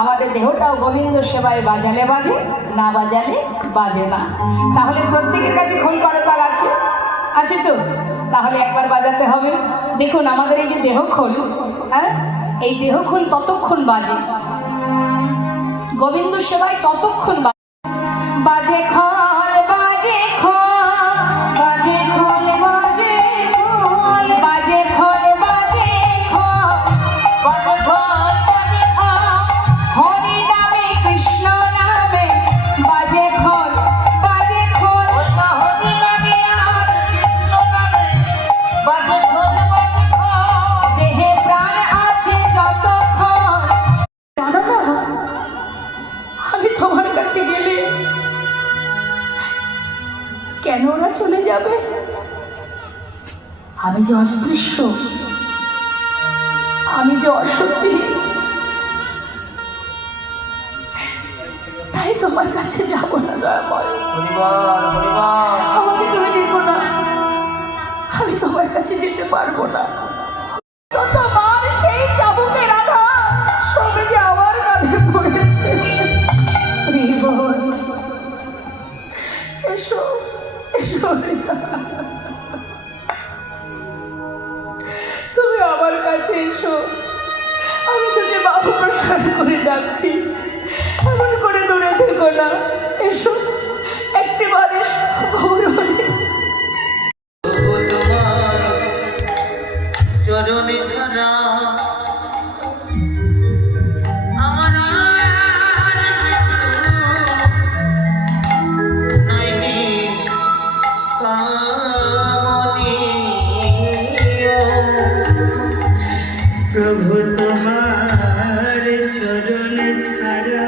আমাদের দেহটাও গোবিন্দ সেবায় বাজালে বাজে, না বাজালে বাজে না। তাহলে প্রত্যেকের কাছে খোল করতাল আছে, আছে তো? তাহলে একবার বাজাতে হবে। দেখুন আমাদের এই যে দেহ খোল, হ্যাঁ, এই দেহ খোল ততক্ষণ বাজে, গোবিন্দ সেবায় ততক্ষণ বাজে খোল, বাজে খোল, বাজে খোল, বাজে খোল, বাজে খোল, বাজে খোল, বাজে খোল, বাজে খোল, হরি নামে কৃষ্ণ নামে বাজে খোল, বাজে খোল, হরি নামে আর কৃষ্ণ নামে বাজে খোল, বাজে খোল, দেহে প্রাণ আছে যতক্ষণ। জানো না, আমি তোমার কাছে গেলে কেন ওরা চলে যাবে? আমি যে অস্পৃশ্য, আমি যে অসুচি, তাই তোমার কাছে যাব না। দয়াময়, আমাকে তুমি ডেকো না, আমি তোমার কাছে যেতে পারবো না। তোমার সেই চাবুকের আঘাত সবে যে আমার কাঁধে পড়েছে। এসো, এসো, তুমি আমার কাছে এসো। আমি দুটি বাহু প্রসার করে ডাকছি, এমন করে দূরে থেকো না। এসো, একটিবার এসো গৌরবণী। তোমার চরণে ছাড়া আমার আর কিছু নাইনি কামনি। প্রভু তোমার চরণ ছাড়া